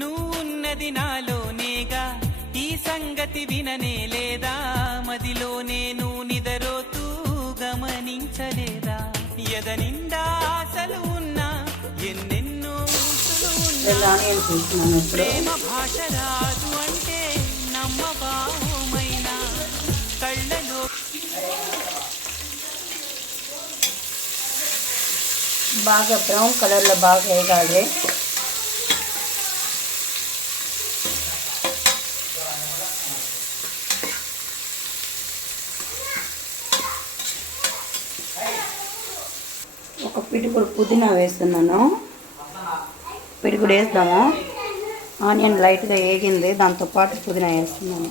నువ్వున్నది నాలోనేగా ఈ సంగతి విననే లేదా మదిలో నేను నిదరోతూ గమనించలేదా ఎదనిండా ఆశలు ఉన్నా ఎన్నెన్నో ఉన్నా ప్రేమ భాష రాదు అంటే నమ్మబాహుమైన కళ్ళలో బాగా బ్రౌన్ కలర్లో బాగా వేగాలి. ఒక పిడిగుడు పుదీనా వేస్తున్నాను. పిడిగుడు వేస్తాము. ఆనియన్ లైట్గా వేగింది, దాంతోపాటు పుదీనా వేస్తున్నాను.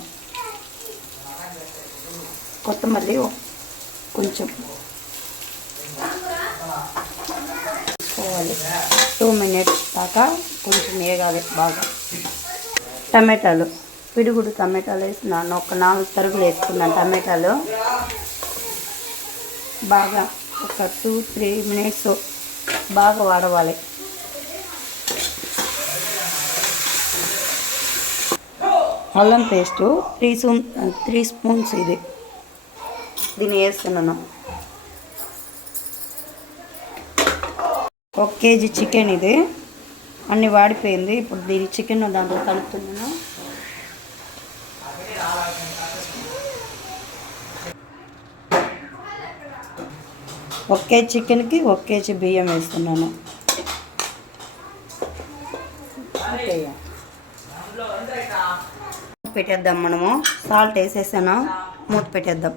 కొత్తమల్లి కొంచెం 2 మినిట్స్ దాకా కొంచెం వేగాలి బాగా. టమాటాలు పిడిగుడు టమాటాలు వేస్తున్నాను. ఒక 4 తరుగులు వేసుకున్నాను. టమాటాలు బాగా ఒక 2-3 మినిట్స్ బాగా వాడవాలి. అల్లం పేస్టు 3 స్పూన్స్ దీన్ని వేస్తున్నాను. 1 కేజీ చికెన్ ఇది అన్నీ వాడిపోయింది. ఇప్పుడు దీని చికెన్ దాంట్లో కలుపుతున్నాను. ఒక కేజీ చికెన్కి 1 కేజీ బియ్యం వేస్తున్నాను. పెట్టేద్దాం. మనము సాల్ట్ వేసేసాను, మూత పెట్టేద్దాం.